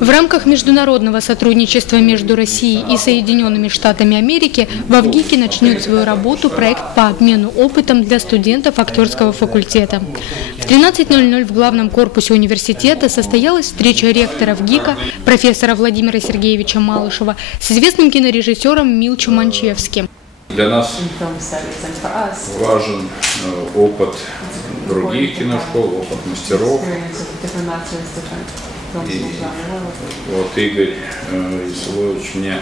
В рамках международного сотрудничества между Россией и Соединенными Штатами Америки в ВГИКе начнет свою работу проект по обмену опытом для студентов актерского факультета. В 13:00 в главном корпусе университета состоялась встреча ректора ВГИКа, профессора Владимира Сергеевича Малышева, с известным кинорежиссером Милчо Манчевским. Для нас важен опыт других киношкол, опыт мастеров. И вот Игорь Исулович мне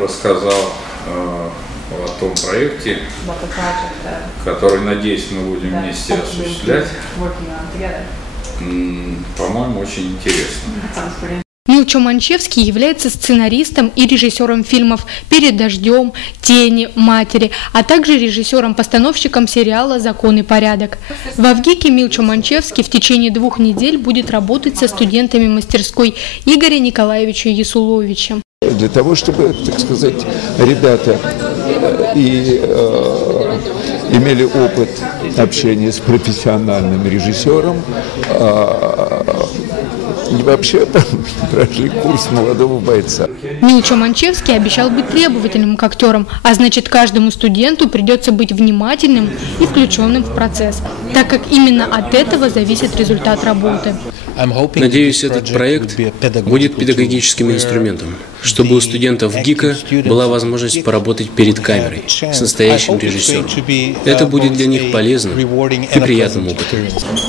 рассказал о том проекте, который, надеюсь, мы будем вместе осуществлять. По-моему, очень интересно. Милчо Манчевский является сценаристом и режиссером фильмов «Перед дождем», «Тени», «Матери», а также режиссером-постановщиком сериала «Закон и порядок». В ВГИКе Милчо Манчевский в течение 2 недель будет работать со студентами мастерской Игоря Николаевича Исуловича. Для того, чтобы, так сказать, ребята имели опыт общения с профессиональным режиссером, и вообще прошли курс молодого бойца. Милчо Манчевский обещал быть требовательным к актерам, а значит, каждому студенту придется быть внимательным и включенным в процесс, так как именно от этого зависит результат работы. Надеюсь, этот проект будет педагогическим инструментом, чтобы у студентов ГИКа была возможность поработать перед камерой с настоящим режиссером. Это будет для них полезным и приятным опытом.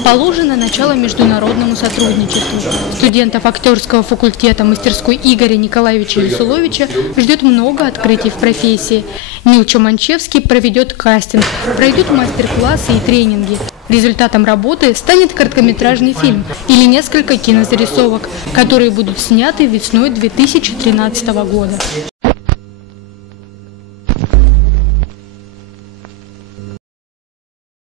Положено начало международному сотрудничеству. Студентов актерского факультета мастерской Игоря Николаевича Исуловича ждет много открытий в профессии. Милчо Манчевский проведет кастинг, пройдут мастер-классы и тренинги. Результатом работы станет короткометражный фильм или несколько кинозарисовок, которые будут сняты весной 2013 года.